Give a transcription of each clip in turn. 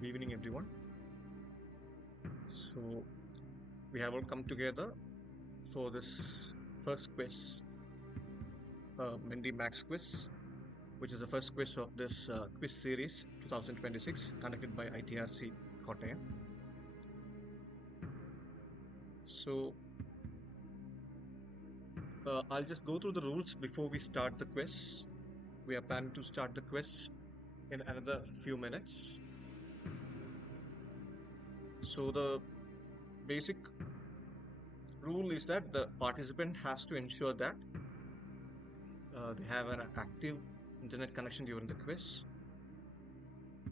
Good evening, everyone. So, we have all come together for this first quiz, Menti Max quiz, which is the first quiz of this quiz series 2026 conducted by ITRC Kottayam. So, I'll just go through the rules before we start the quiz. We are planning to start the quiz in another few minutes. So, the basic rule is that the participant has to ensure that they have an active internet connection during the quiz.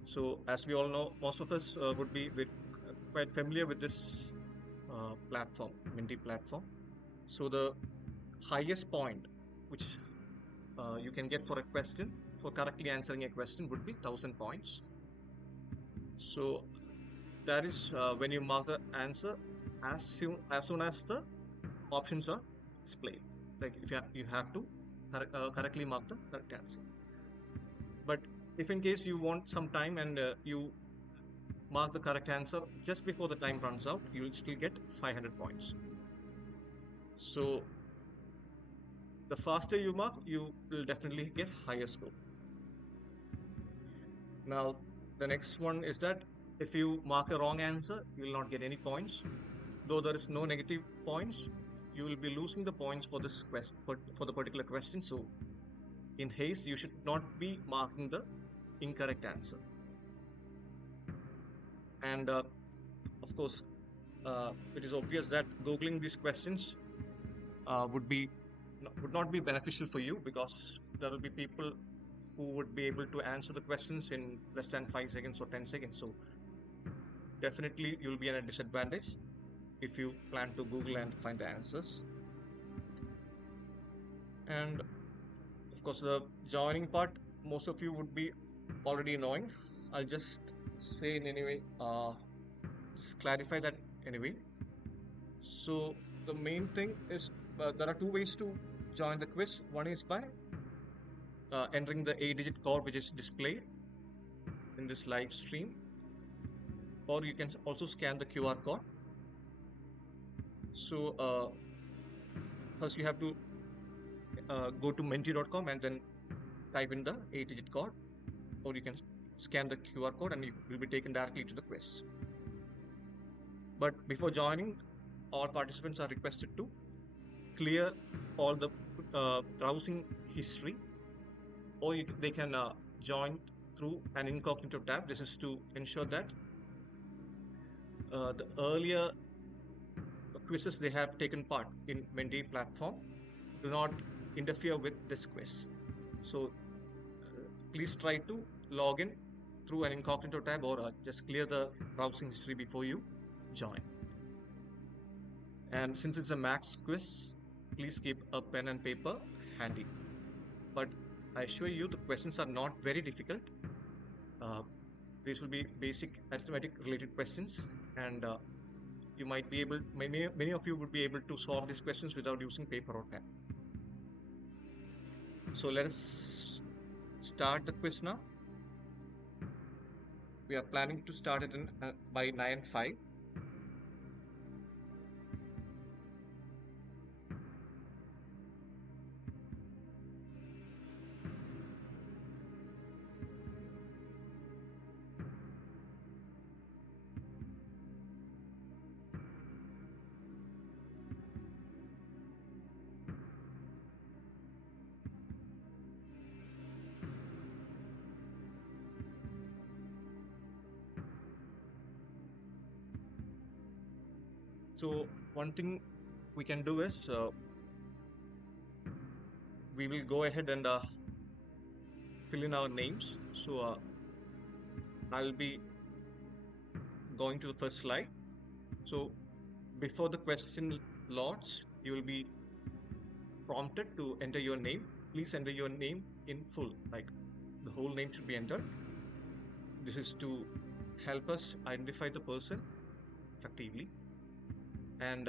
So, as we all know, most of us would be quite familiar with this platform, Menti platform. So, the highest point which you can get for a question, for correctly answering a question, would be 1000 points. So, that is when you mark the answer as soon as the options are displayed. Like if you have to correctly mark the correct answer. But if in case you want some time and you mark the correct answer just before the time runs out, you will still get 500 points. So the faster you mark, you will definitely get higher score. Now the next one is that if you mark a wrong answer, you will not get any points. Though there is no negative points, you will be losing the points for this question, for the particular question. So in haste, you should not be marking the incorrect answer. And of course, it is obvious that Googling these questions would not be beneficial for you, because there will be people who would be able to answer the questions in less than 5 seconds or 10 seconds. So definitely you'll be at a disadvantage if you plan to Google and find the answers. And of course, the joining part, most of you would be already knowing. I'll just say in any way, just clarify that anyway. So the main thing is there are two ways to join the quiz. One is by entering the 8-digit code which is displayed in this live stream, or you can also scan the QR code. So first you have to go to menti.com and then type in the 8-digit code, or you can scan the QR code and you will be taken directly to the quiz. But before joining, all participants are requested to clear all the browsing history, or they can join through an incognito tab. This is to ensure that the earlier quizzes they have taken part in Menti platform do not interfere with this quiz. So please try to log in through an incognito tab, or just clear the browsing history before you join. And since it's a max quiz, please keep a pen and paper handy. But I assure you the questions are not very difficult. These will be basic arithmetic related questions, and you might be able, many of you would be able to solve these questions without using paper or pen. So let us start the quiz now. We are planning to start it by 9:05. So one thing we can do is we will go ahead and fill in our names. So I'll be going to the first slide. So before the question loads, you will be prompted to enter your name. Please enter your name in full, like the whole name should be entered. This is to help us identify the person effectively. And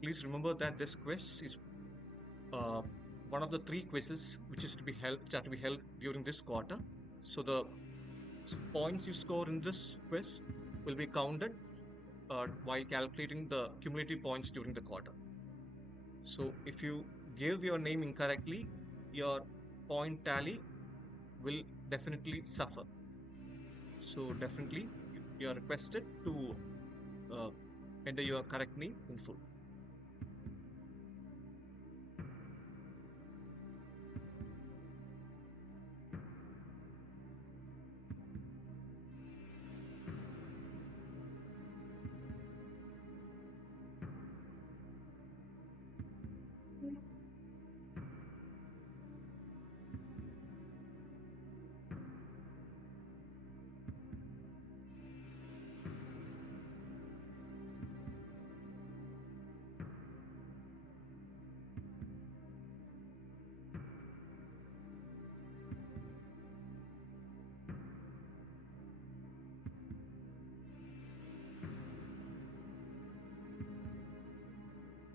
please remember that this quiz is one of the 3 quizzes which are to be held during this quarter. So the So points you score in this quiz will be counted while calculating the cumulative points during the quarter. So if you give your name incorrectly, your point tally will definitely suffer. So definitely you are requested to uh, enter your correct name in full.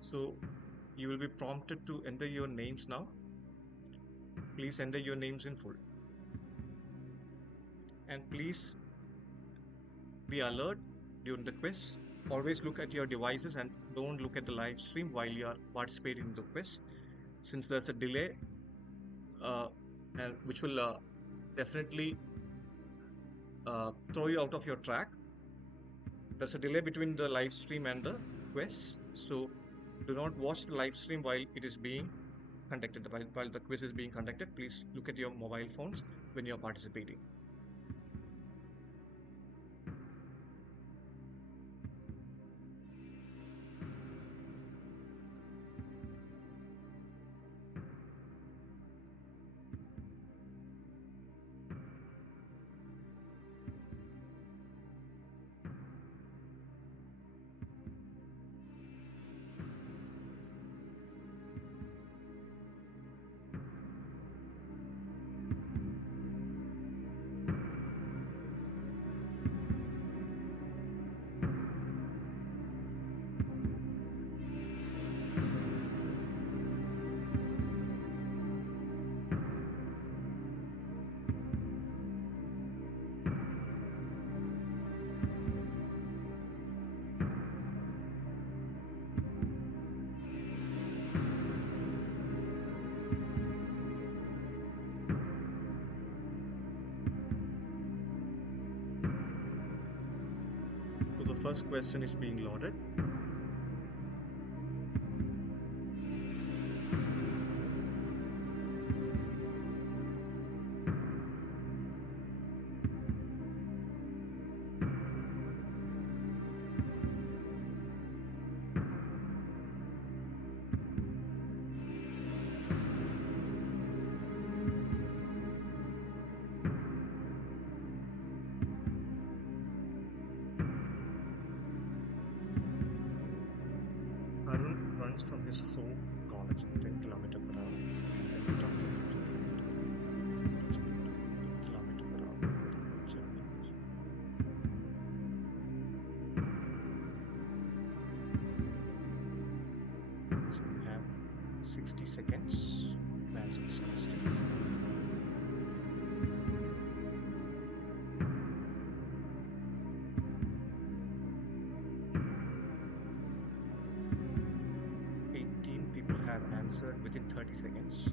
So you will be prompted to enter your names now. Please enter your names in full. And please be alert during the quiz. Always look at your devices and don't look at the live stream while you are participating in the quiz, since there's a delay, uh, and which will definitely throw you out of your track. There's a delay between the live stream and the quiz, so do not watch the live stream while it is being conducted. While the quiz is being conducted, please look at your mobile phones when you are participating. So the first question is being loaded. Arun runs from his home college at 10 km per hour. Then returns at 15 km per hour for the whole journey. So we have 60 seconds to answer this question. People have answered within 30 seconds.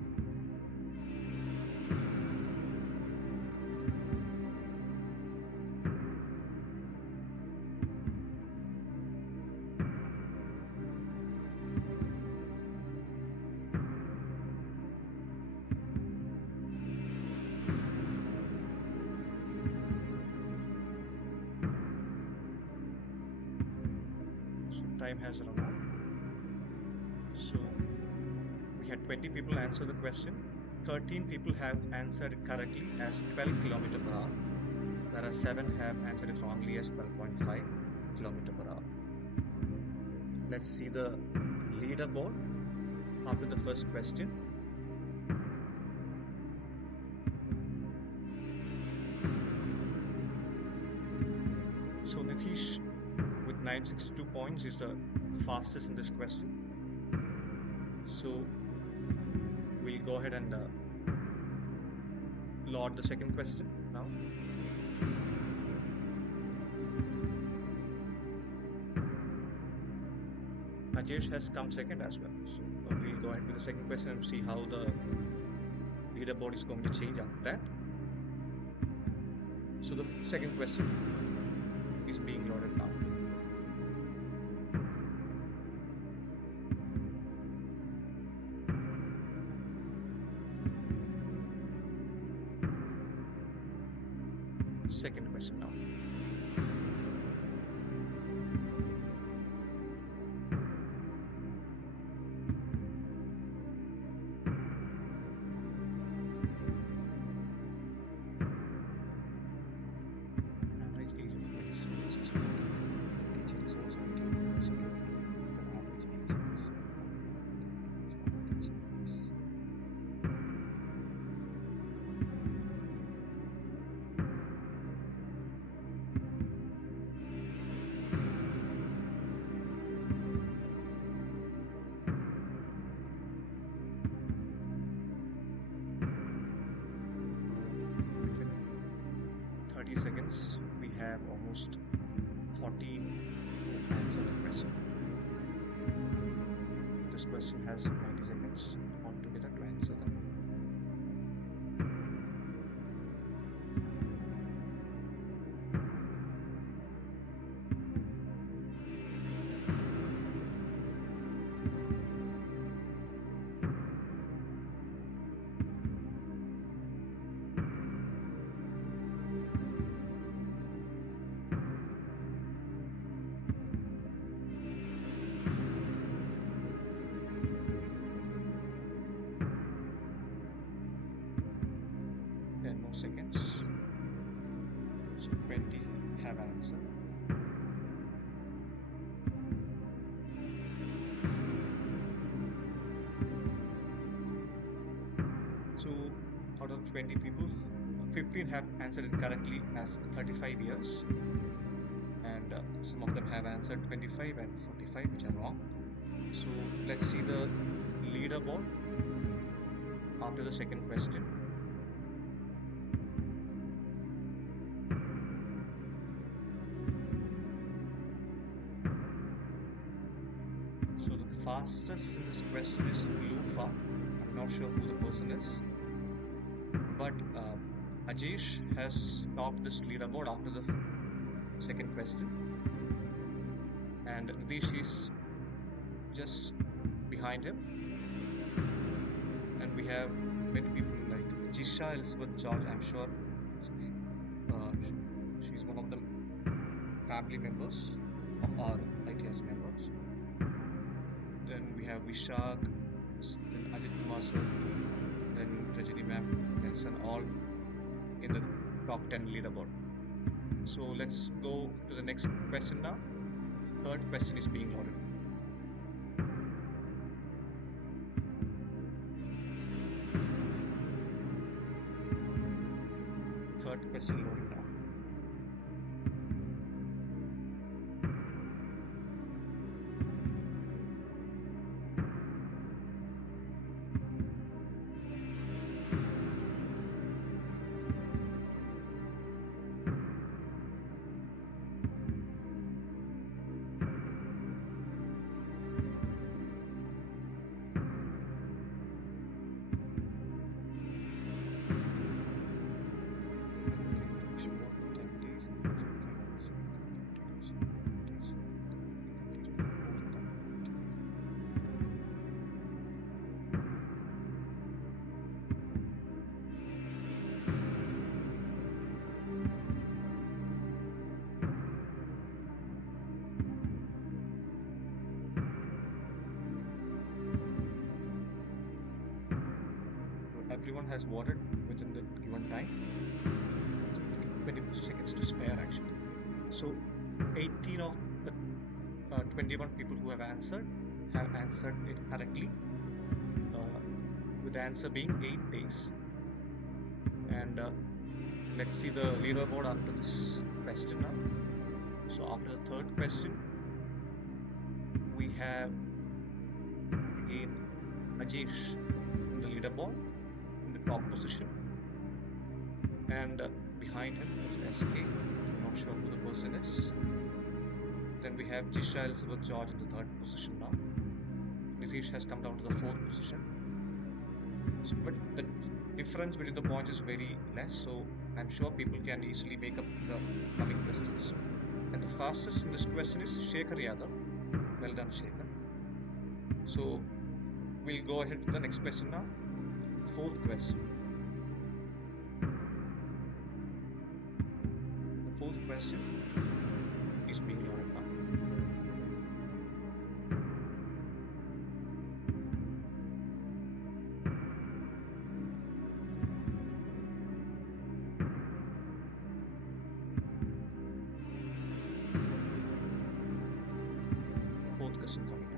So time has run out. So we had 20 people answer the question. 13 people have answered it correctly as 12 km per hour, whereas 7 have answered it wrongly as 12.5 km per hour. Let's see the leaderboard after the first question. So Nitish with 962 points is the fastest in this question. So we'll go ahead and load the second question now. Rajesh has come second as well. So we'll go ahead with the second question and see how the leaderboard is going to change after that. So the second question is being loaded now. Second question now. Average age of my students is 40. The teacher is also 18. So the average age of the teacher is 30 seconds. We have almost 14 who answered the question. This question has 90 seconds altogether to answer them. More seconds. So 20 have answered. So out of 20 people, 15 have answered it correctly as 35 years, and some of them have answered 25 and 45, which are wrong. So let's see the leaderboard after the second question. So the fastest in this question is Lufa. I'm not sure who the person is, but Ajesh has topped this leaderboard after the second question, and Nidish is just behind him. And we have many people like Jisha Elizabeth George. I'm sure she's one of the family members of our ITRC members. Then we have Vishak, then Ajit Kumar sir, then Rajini ma'am, Nelson, all in the top 10 leaderboard. So let's go to the next question now. Third question is being loaded. Third question loading now. Everyone has voted within the given time. 20 seconds to spare actually. So 18 of the 21 people who have answered it correctly, with the answer being 8 days. And let's see the leaderboard after this question now. So after the third question, we have again Ajesh in the leaderboard in the top position, and behind him is SK. I'm not sure who the person is. Then we have Jisha Elizabeth George in the third position now. Nitish has come down to the fourth position. So, but the difference between the points is very less, so I'm sure people can easily make up the coming questions. And the fastest in this question is Shekhar Yadav. Well done, Shekhar. So we'll go ahead to the next question now. Fourth question. The fourth question is being loaded now. Fourth question coming up.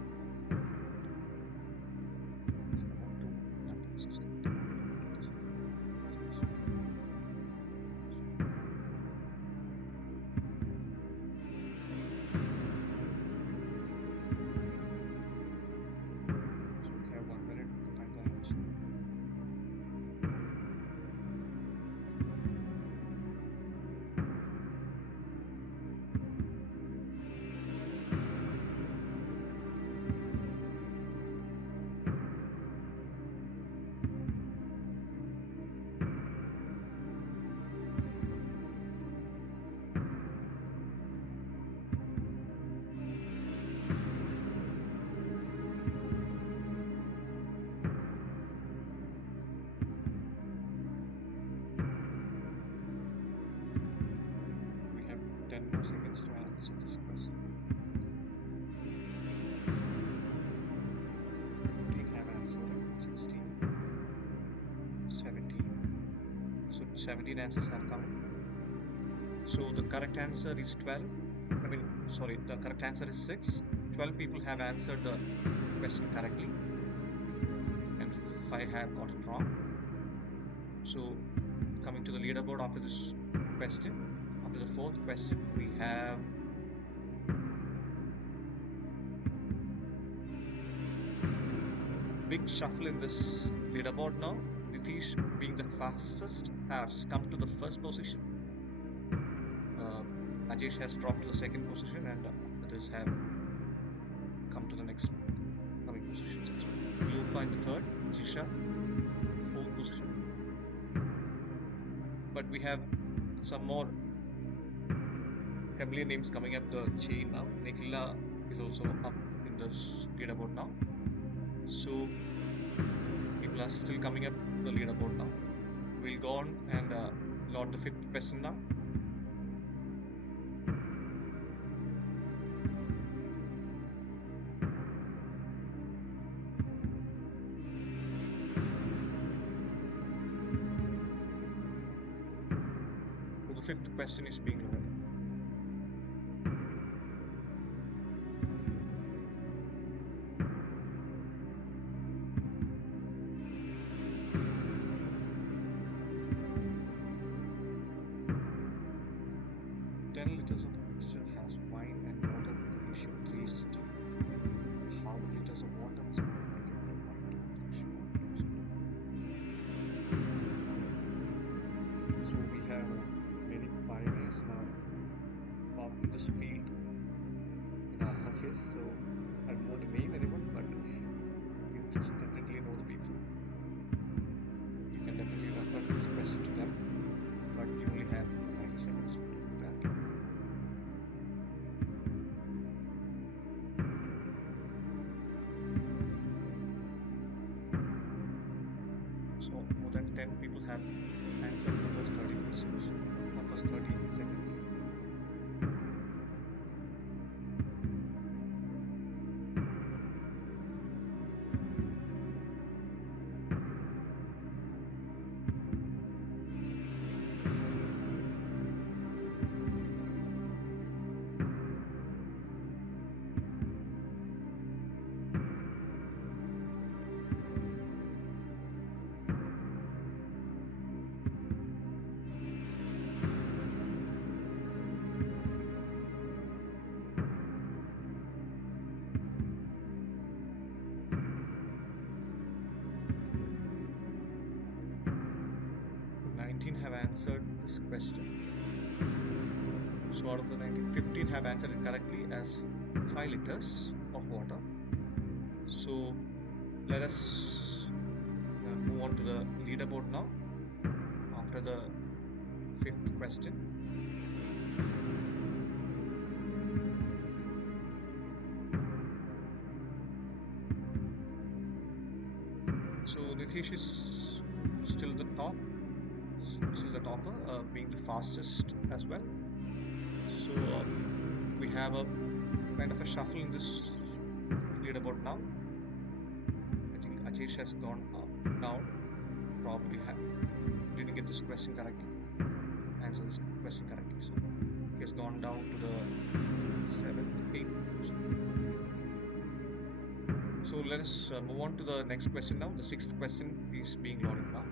We have 10 more seconds to answer this question. 15 have answered it, 16, 17. So 17 answers have come in. So the correct answer is 12. The correct answer is 6. 12 people have answered the question correctly, and 5 have got it wrong. So coming to the leaderboard after this question, after the fourth question, we have big shuffle in this leaderboard now. Nitish, being the fastest, has come to the first position. Ajesh has dropped to the second position, and others have come to the next coming positions as well. You'll find the third, Jisha, fourth position. But we have some more familiar names coming up the chain now. Nikhila is also up in the leaderboard now. So people are still coming up the leaderboard now. We'll go on and load the fifth question now. So the fifth question is being loaded. So I don't want to name anyone, but you definitely know the people. You can definitely refer this question to them, but you only have 90 seconds to do that. So more than 10 people have answered the first 30 questions, first 30 seconds. Have answered this question. So out of the 19, 15 have answered it correctly as 5 liters of water. So let us move on to the leaderboard now after the 5th question. So Nitish is still the topper, being the fastest as well. So we have a kind of a shuffle in this leaderboard now. I think Ajesh has gone up, down, probably didn't get this question correctly, answer this question correctly. So he has gone down to the 7th, 8th. So let us move on to the next question now. The 6th question is being loaded now.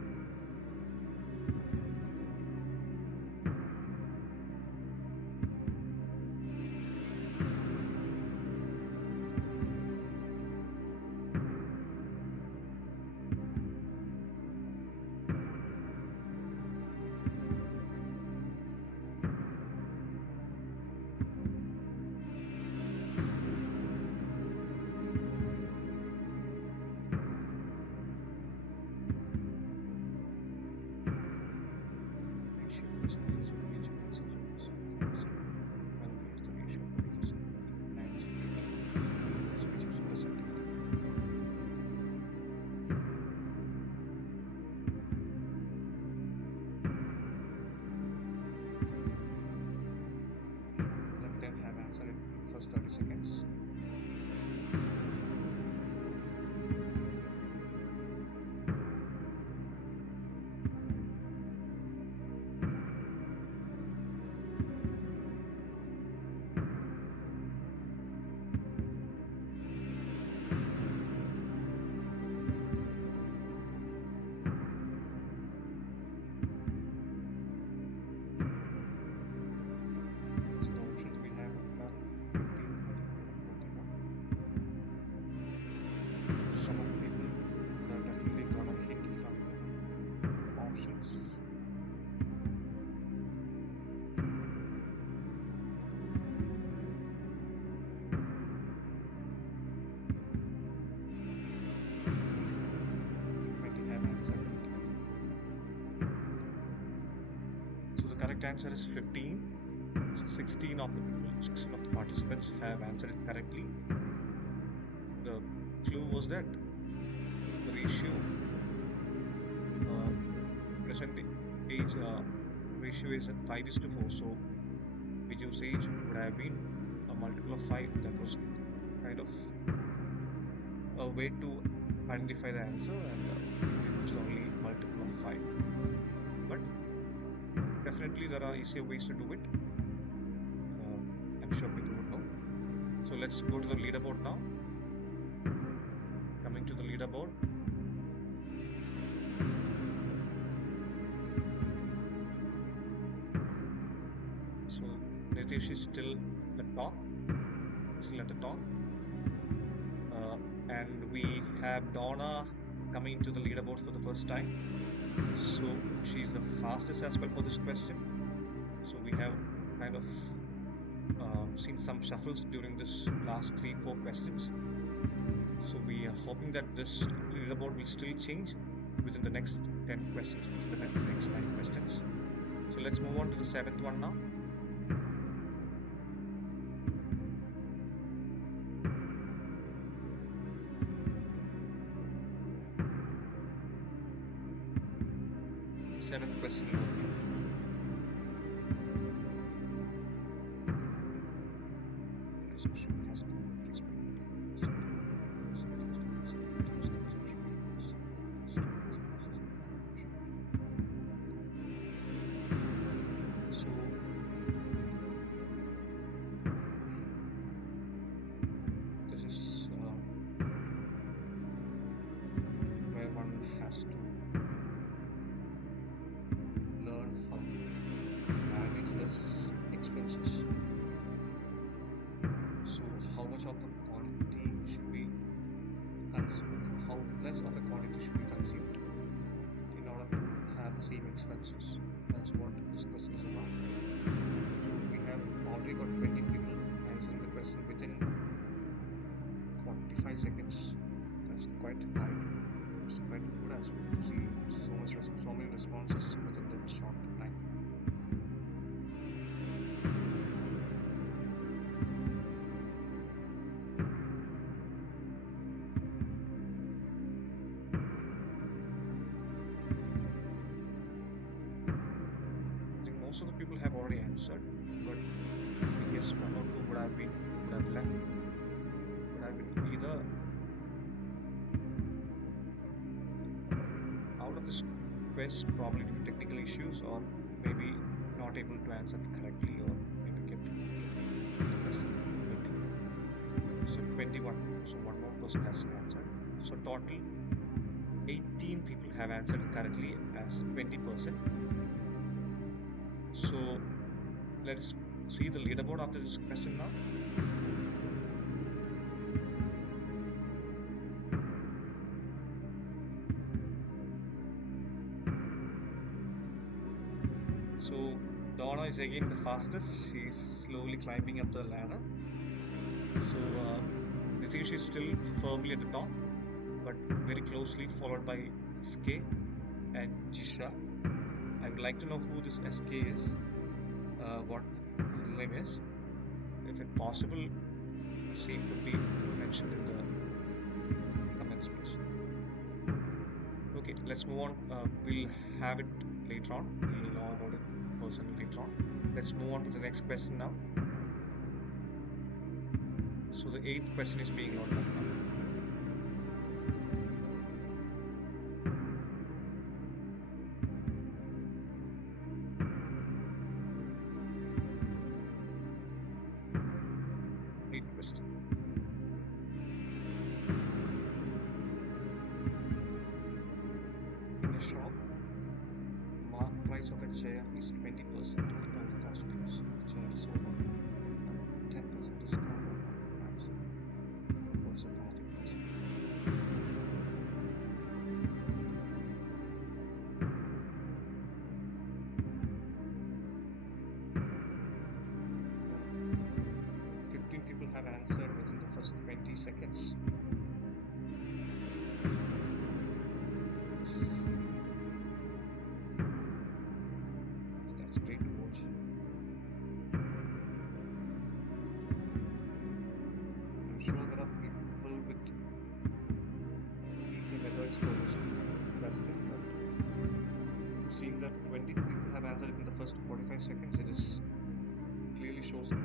First 30 seconds. Some of the people are definitely gonna hit from options. Menti have answered it. So the correct answer is 15. So 16 of the participants have answered it correctly. The clue was that the ratio present age ratio is at 5:4. So Biju's age would have been a multiple of 5. That was kind of a way to identify the answer, and it was only multiple of 5. But definitely there are easier ways to do it. I'm sure people would know. So let's go to the leaderboard now. Coming to the leaderboard. So Nitish is still at the top. And we have Donna coming to the leaderboard for the first time. So she's the fastest as well for this question. So we have kind of seen some shuffles during this last 3-4 questions. So we are hoping that this leaderboard will still change within the next 10 questions, within the next 9 questions. So let's move on to the 7th one now. Seventh question. So this is where one has to learn how to manage less expenses. So how much of a quantity should we consume? How less of a quantity should we consume in order to have same expenses. That's what this question is about. So we have already got 20 people answering the question within 45 seconds. That's quite high. It's quite good as well to see so many responses within that short time. I think most of the people have already answered, but I guess one or two would have left. Would have been either out of this quest probably due to technical issues, or maybe not able to answer it correctly, or maybe kept the question pending. So 21. So one more person has answered. So total 18 people have answered correctly as 20%. So let's see the leaderboard after this question now. So Donna is again the fastest. She's slowly climbing up the ladder. So Nitish is still firmly at the top, but very closely followed by SK and Jisha. I would like to know who this SK is, what full name is. If it's possible, see it would be mentioned in the comments, please. Okay, let's move on. We'll have it later on. We'll know about it personally later on. Let's move on to the next question now. So the 8th question is being loaded up now. In a shop, market price of a chair is 20% of the total cost of use. The chair is sold on 10% discount on market price. What's the profit percentage? Oh, 15 people have answered within the first 20 seconds. That's great to watch. I'm sure there are people with easy methods for this question, but seeing that 22 people have answered it in the first 45 seconds, it is clearly shows the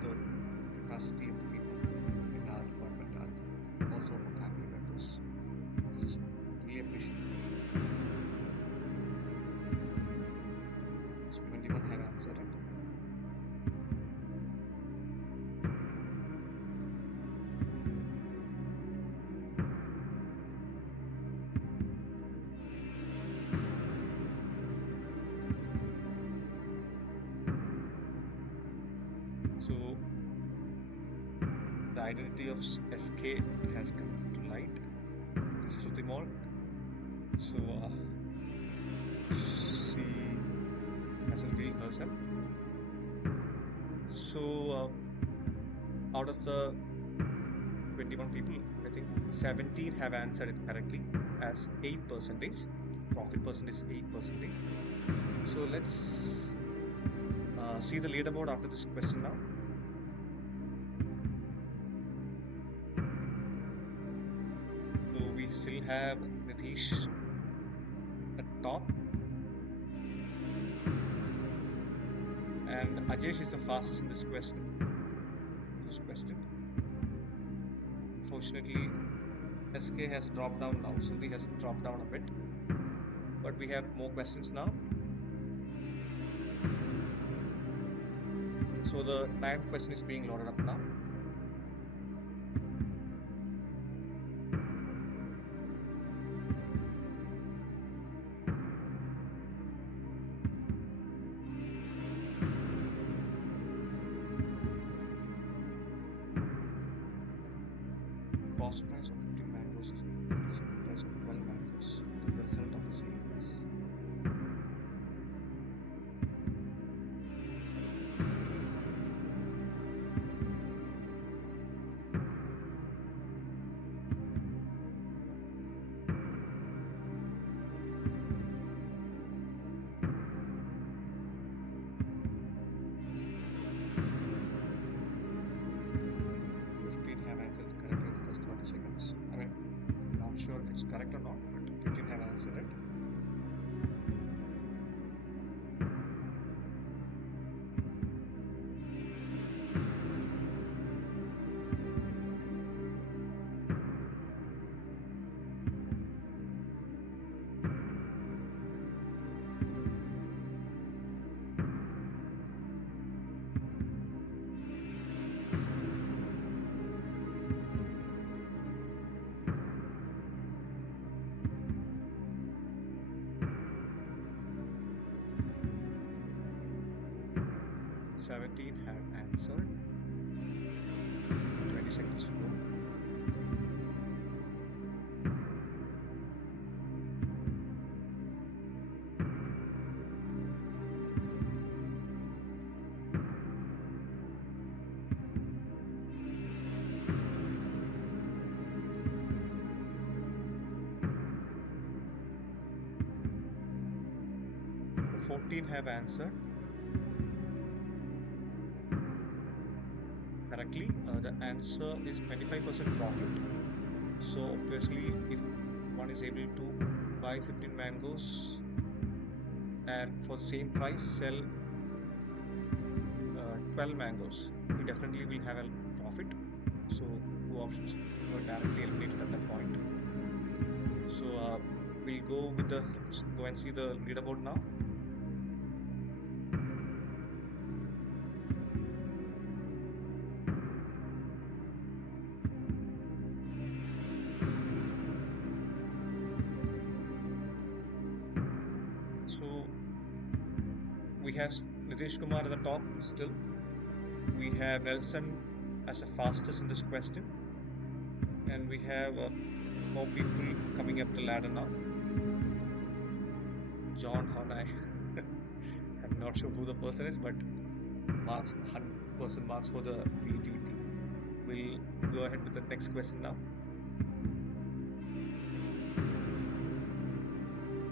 capacity of the people in our department and also of our family members. This is really appreciated. So 21 have answered it. So the identity of SK has come to light. This is Shrutimol. So she has revealed herself. So out of the 21 people, I think 17 have answered it correctly as 8%. Profit percentage is 8%. So let's see the leaderboard after this question now. So we still have Nitish at top, and Ajesh is the fastest in this question. Unfortunately, SK has dropped down now. Sundi has dropped down a bit, but we have more questions now. So the 9th question is being loaded up now. Cost price of 15 mangoes is the price of 12 mangoes. The result of the sale is correct or not, but 15 have answered it. Seventeen have answered. 20 seconds to go. The 14 have answered correctly. The answer is 25% profit. So obviously, if one is able to buy 15 mangoes and for the same price sell 12 mangoes, we definitely will have a profit. So two options were directly eliminated at that point. So we'll go and see the leaderboard now. So we have Nitish Kumar at the top still. We have Nelson as the fastest in this question, and we have more people coming up the ladder now. John Honai. I'm not sure who the person is, but marks 100% marks for the creativity. We'll go ahead with the next question now.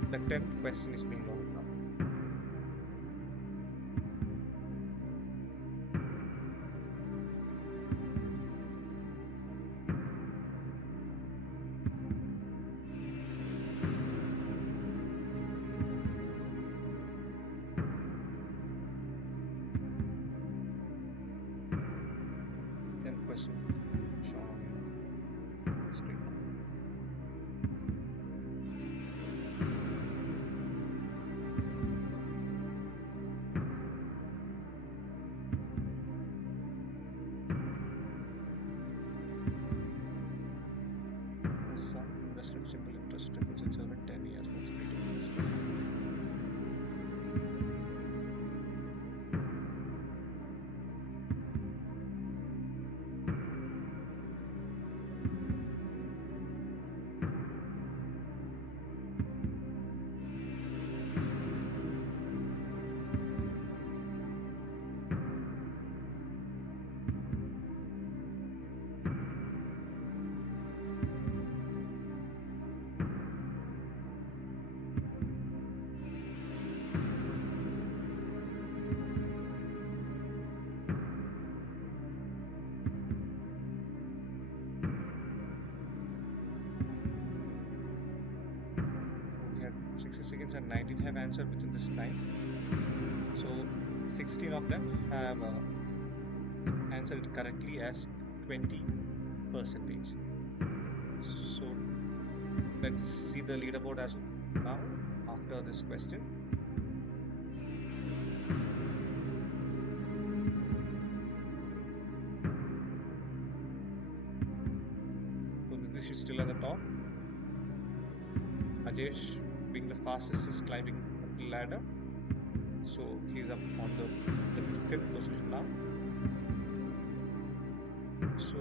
The 10th question is being loaded now. Question shown on your screen. The sum invested simple interest triples in 7-10 years. What's the difference? We had 60 seconds and 19 have answered within this time. So 16 of them have answered it correctly as 20%. So let's see the leaderboard as now after this question. So this is still at the top. Ajesh, being the fastest, is climbing up the ladder. So he's up on the fifth position now. So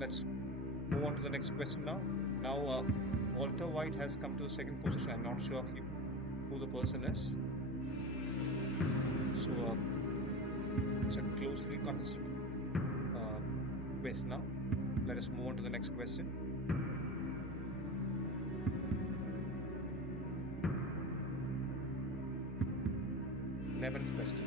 let's move on to the next question now. Now Walter White has come to the second position. I'm not sure who the person is. So it's a closely contested quiz now. Let us move on to the next question. 11th question.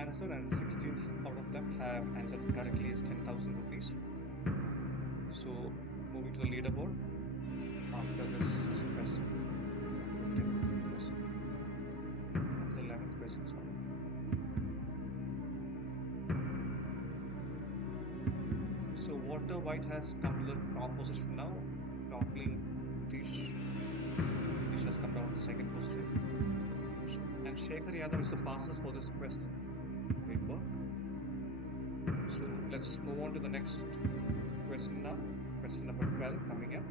answer, and 16 out of them have answered correctly is 10,000 rupees. So moving to the leaderboard after this question, after 10th question, after the 11th question, sorry. So Walter White has come to the top position now, toppling Tish. Tish has come down to the second position. And Shekhar Yadav is the fastest for this quest. Great work. So let's move on to the next question now. Question number 12 coming up.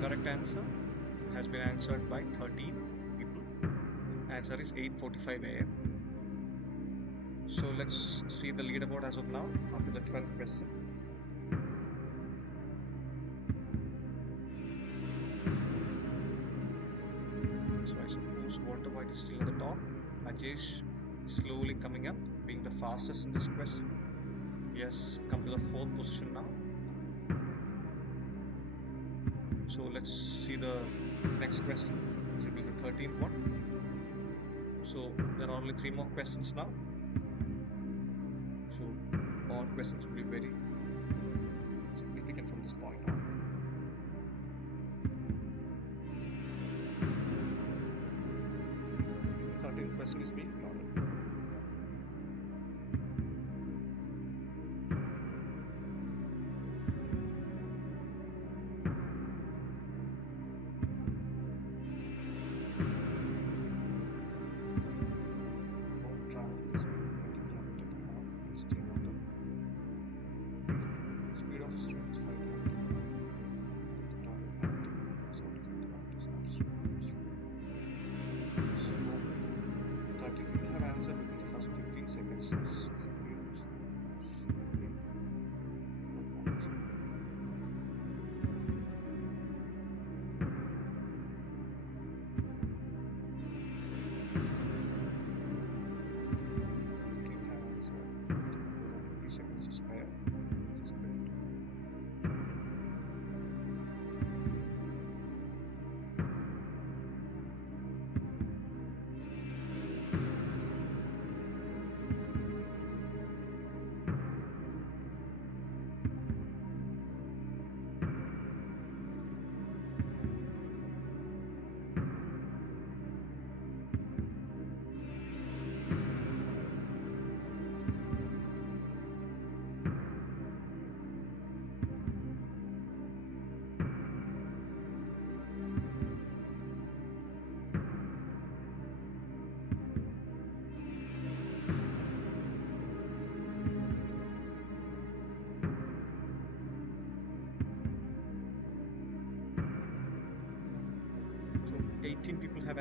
Correct answer has been answered by 13 people. Answer is 8:45 a.m. So let's see the leaderboard as of now after the 12th question. So I suppose Walter White is still at the top. Ajesh is slowly coming up, being the fastest in this question. He has come to the 4th position now. So let's see the next question, which will be the 13th one. So there are only 3 more questions now. So all questions will be very significant from this point on. 13th question is being loaded.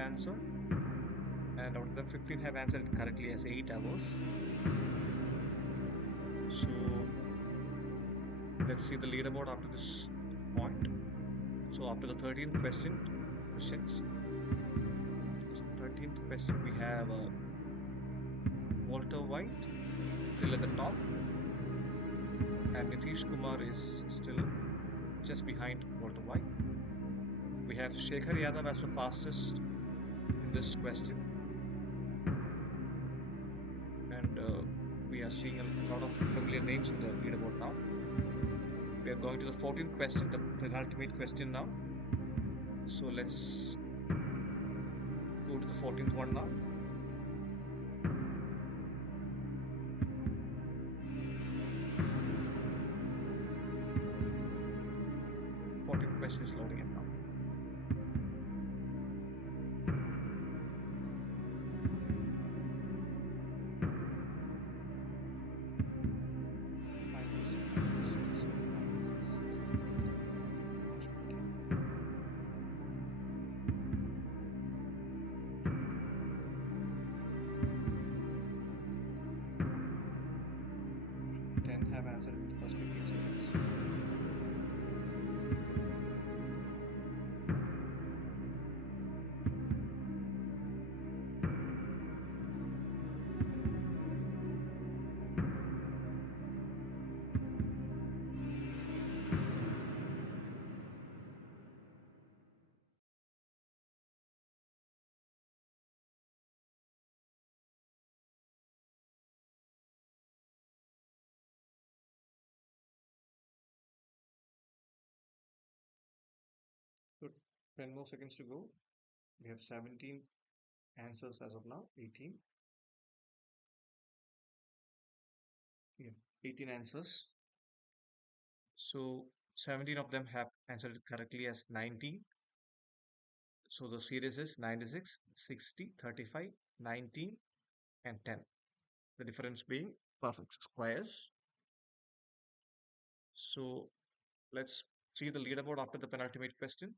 answered, and out of them 15 have answered it correctly as 8 hours. So let's see the leaderboard after this point. So after the 13th questions, after the 13th question we have Walter White still at the top, and Nitish Kumar is still just behind Walter White. We have Shekhar Yadav as the fastest in this question, and we are seeing a lot of familiar names in the leaderboard now. We are going to the 14th question, the penultimate question now. So let's go to the 14th one now. Question is loading in now. Have answered in the first 15 seconds. So 10 more seconds to go. We have 17 answers as of now. 18. Yeah, 18 answers. So 17 of them have answered it correctly as 19. So the series is 96, 60, 35, 19, and 10. The difference being perfect squares. So let's see the leaderboard after the penultimate question.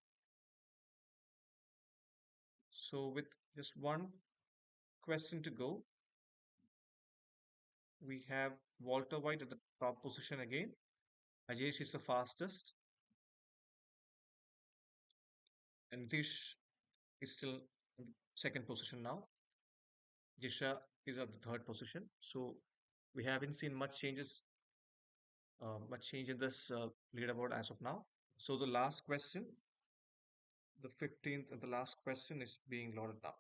So with just one question to go, we have Walter White at the top position again. Ajesh is the fastest, and Nitish is still in second position now. Jisha is at the third position. So we haven't seen much change in this leaderboard as of now. So the last question, the 15th and the last question is being loaded now.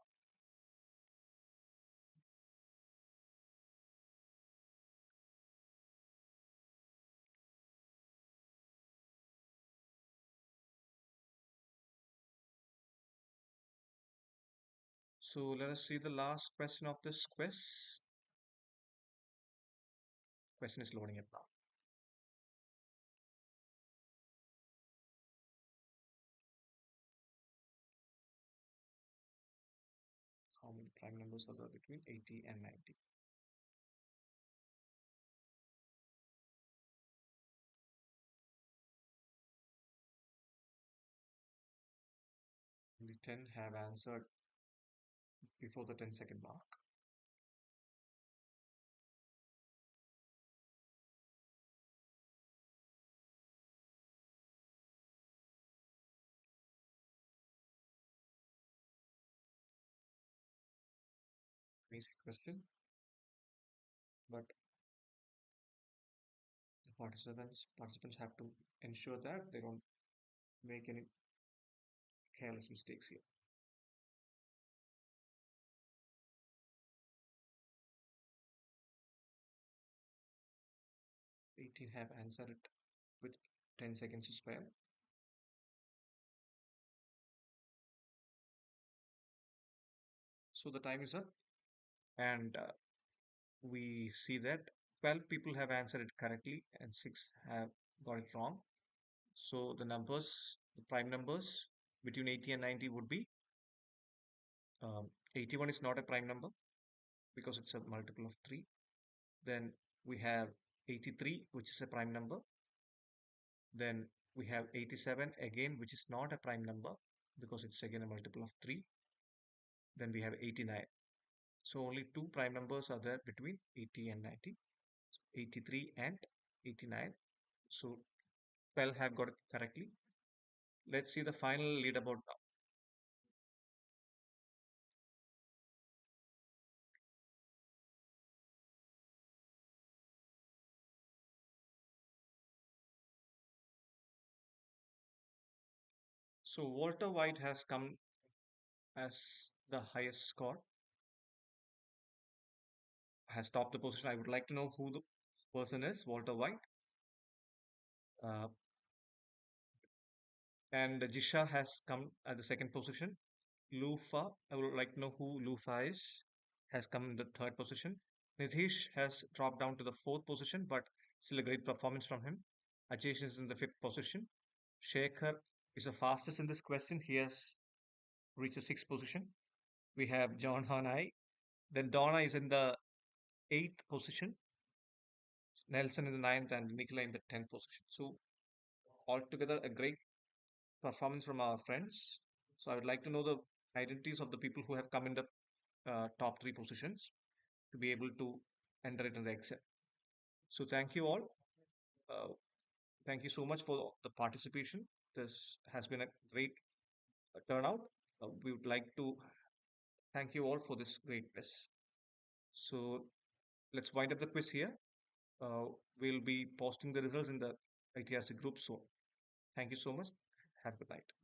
So let us see the last question of this quiz. Question is loading it now. How many prime numbers are there between 80 and 90? Only 10 have answered before the 10-second mark. Basic question, but the participants have to ensure that they don't make any careless mistakes here. 18 have answered it with 10 seconds to spare. So the time is up, and we see that 12 people have answered it correctly and 6 have got it wrong. So the numbers, the prime numbers between 80 and 90 would be 81 is not a prime number because it's a multiple of 3. Then we have 83, which is a prime number. Then we have 87 again, which is not a prime number because it's again a multiple of 3. Then we have 89. So only two prime numbers are there between 80 and 90. 83 and 89. So 12 have got it correctly. Let's see the final leaderboard now. So Walter White has come as the highest score, has topped the position. I would like to know who the person is, Walter White. Uh, and Jisha has come at the second position. Lufa, I would like to know who Lufa is, has come in the third position. Nitish has dropped down to the fourth position, but still a great performance from him. Ajesh is in the fifth position. Shekhar is the fastest in this question. He has reached the sixth position. We have John Hanai. Then Donna is in the eighth position. Nelson in the ninth, and Nicola in the tenth position. So altogether, a great performance from our friends. So I would like to know the identities of the people who have come in the top three positions to be able to enter it in the Excel. So thank you all. Uh, Thank you so much for the participation. This has been a great turnout. We would like to thank you all for this great quiz. So let's wind up the quiz here. Uh, we'll be posting the results in the ITRC group soon. Thank you so much. Have a good night.